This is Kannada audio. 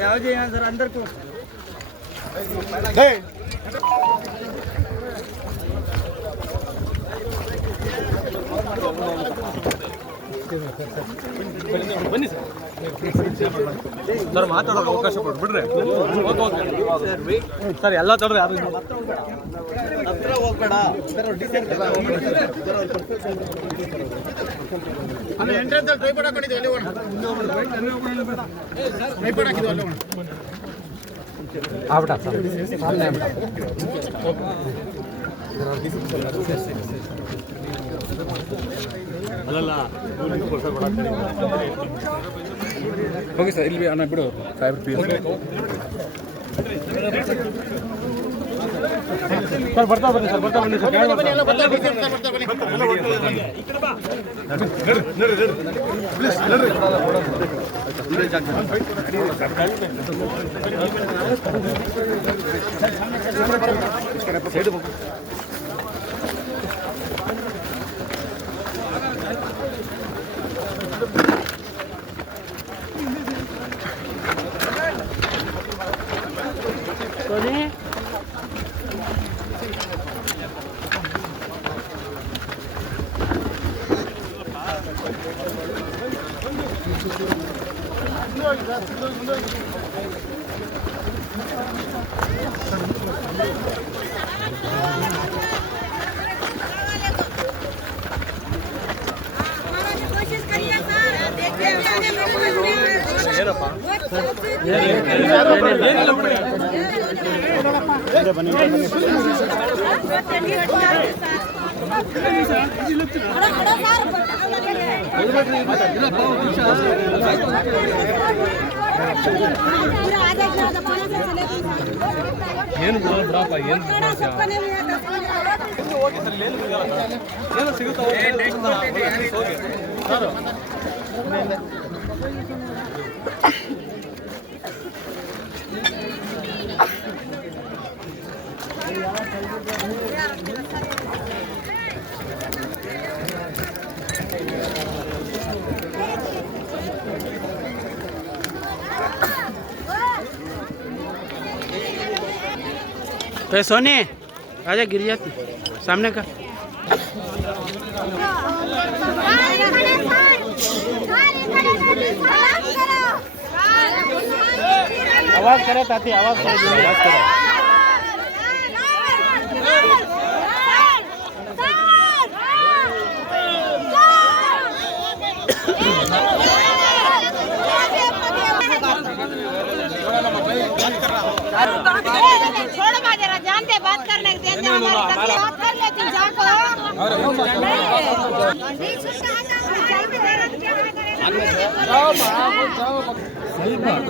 ಯಾವ್ದು ಸರ್ अंदर को ಬನ್ನಿ ಸರ್ ಮಾತಾಡೋಕೆ ಅವಕಾಶ ಕೊಡ್ಬಿಡ್ರಿ ಸರ್ ಎಲ್ಲ ತಡ್ರಿ ಯಾರು ಹತ್ರ ಹೋಗ್ಬೇಡ ಎಂಟ್ರೆನ್ಸ್ ಟ್ರೈಪಾಡ್ ಹಾಕೊಂಡಿದ್ದೀವಿ ಅಲ್ಲಿ ಹೋಗೋಣ ಟ್ರೈಪಾಡ್ ಹಾಕಿದ್ವಿ ಅಲ್ಲಿ ಹೋಗೋಣ ಆಗ್ಬಿಟ್ಟ ಸರ್ ಸಾಮನೆ ಅಲ್ಲಲ್ಲ ಹೋಗಿ ಸರ್ ಇಲ್ಲಿ ಅಣ್ಣ ಬಿಡು ಸಾಹೇಬ್ರ ಪಿ ಸರ್ ಬರ್ತಾ ಬನ್ನಿ ಸರ್ ಬರ್ತಾ ಬನ್ನಿ ಸರ್ ಏನು ಬಿಡಪ್ಪ ಏನು सोने आजा गिर जाती सामने का आवाज करे ताती आवाज करे छोड़ो जरा जानते बात करने देते हमारे बात कर लेकिन जाको सही बात